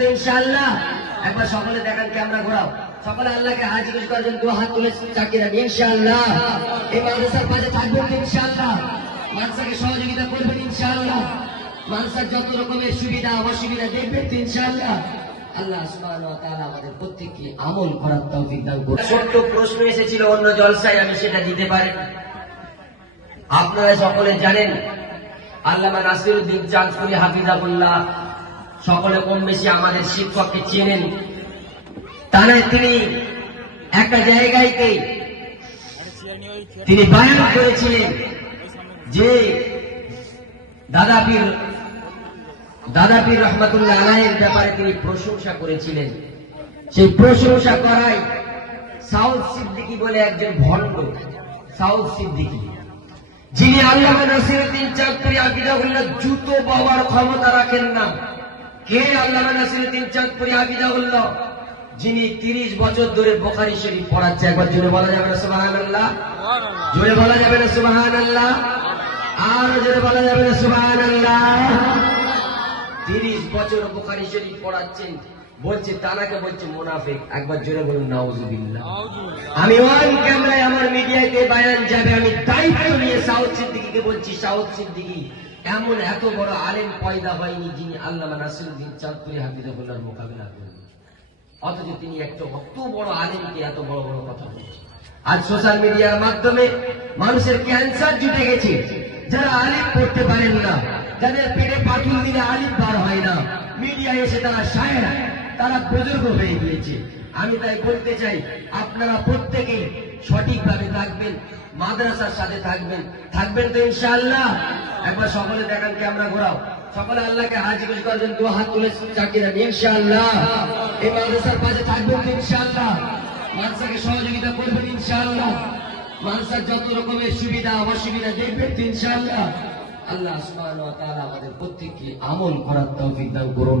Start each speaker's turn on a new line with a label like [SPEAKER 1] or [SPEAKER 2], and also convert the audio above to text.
[SPEAKER 1] তো ইনশাআল্লাহ। একবার সকলে দেখান ক্যামেরা ঘোরাও। সকলে আল্লাহকে হাজির করার জন্য দু হাত তুলে চাকিয়ে রাখি ইনশাআল্লাহ। এই মাদ্রাসার পাশে থাকবেন তো ইনশাআল্লাহ। মাদ্রাসাকে সহযোগিতা করবেন ইনশাআল্লাহ। মাদ্রাসার যত রকমের সুবিধা, অসুবিধা দেখবেন তো ইনশাআল্লাহ। আল্লাহ দান আপনারা সকলে জানেন, আল্লামা নাসিরুদ্দিন চাঁদপুরি হাফিজাবুল্লাহ সকলে কম বেশি আমাদের শিক্ষককে চেনেন। তারা তিনি একটা জায়গায়তে তিনি বায়ান করেছিলেন যে দাদাপীর দাদাপীর রহমতুল্লাহ আলাহের ব্যাপারে তিনি প্রশংসা করেছিলেন। সেই প্রশংসা করাই সাউথ সিদ্দিকি বলে একজন ভণ্ড সাউথ সিদ্দিকি, যিনি আল্লাহ নাসিরুদ্দিন চাঁদপুরি আবিদাউল্লাহ জুতো বাবার ক্ষমতা রাখেন না। কে আল্লাহ নাসিরুদ্দিন চাঁদপুরি আবিদাউল্লাহ যিনি তিরিশ বছর ধরে বোখারি শরীফ পড়াচ্ছে একবার জোরে বলা যাবে না সুবাহান আল্লাহ জোরে বলা যাবে না সুবাহান আল্লাহ আর জোরে বলা যাবে না সুবাহান আল্লাহ তিরিশ বছর বোখারি শরীফ পড়াচ্ছেন বলছে তানাকে বলছে মোনাফেক। একবার জোরে বলুন নাউজুবিল্লাহ। আমি ওয়ান ক্যামেরায় আমার মিডিয়াতে বায়ান যাবে আমি দায়িত্ব নিয়ে সাউথ সিদ্দিকিকে বলছি সাউথ সিদ্দিকি এমন এত বড় আলেম পয়দা হয়নি যিনি আল্লামা নাসিরুদ্দিন চাঁদপুরি হাফিজাহুল্লাহর মোকাবিলা করবেন অথচ তিনি একটা অত বড় আলেমকে এত বড় বড় কথা বলছেন। আজ সোশ্যাল মিডিয়ার মাধ্যমে মানুষের ক্যান্সার জুটে গেছে? যারা আলিম পড়তে পারেন না, যাদের পেটে পাথর দিলে আলিম বার হয় না মিডিয়া এসে তারা সায়ের তারা বুজুর্গ হয়ে গিয়েছে। আমি তাই বলতে চাই, আপনারা প্রত্যেকে সঠিকভাবে থাকবেন, মাদ্রাসার সাথে থাকবেন। থাকবেন তো ইনশাআল্লাহ। একবার সকলে দেখান কি আমরা ঘোরাও। সকলে আল্লাহকে হাজির করার জন্য দু হাত তুলে চাকিয়ে রাখি ইনশাআল্লাহ। এই মাদ্রাসার পাশে থাকবেন ইনশাআল্লাহ। মাদ্রাসাকে সহযোগিতা করবেন ইনশাআল্লাহ। মাদ্রাসার যত রকমের সুবিধা, অসুবিধা দেখবেন তো ইনশাআল্লাহ। আল্লাহ সুবহানাহু আমাদের প্রত্যেককে আমল করার তৌফিক দান করুন।